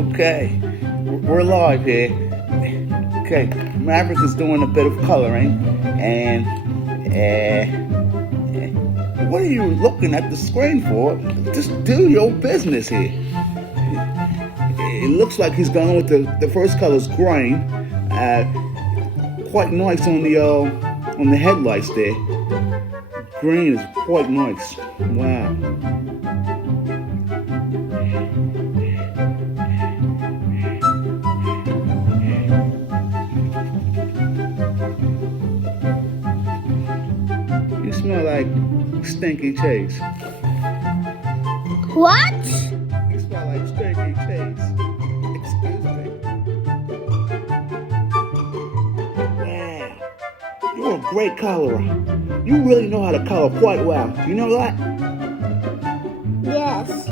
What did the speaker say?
Okay, we're live here. Okay, Maverick is doing a bit of coloring, and what are you looking at the screen for? Just do your business here. It looks like he's going with the first color's green. Quite nice on the headlights there. Green is quite nice. Wow. You smell like stinky cheese. What? You smell like stinky cheese. Excuse me. Wow. You're a great colorer. You really know how to color quite well. You know that?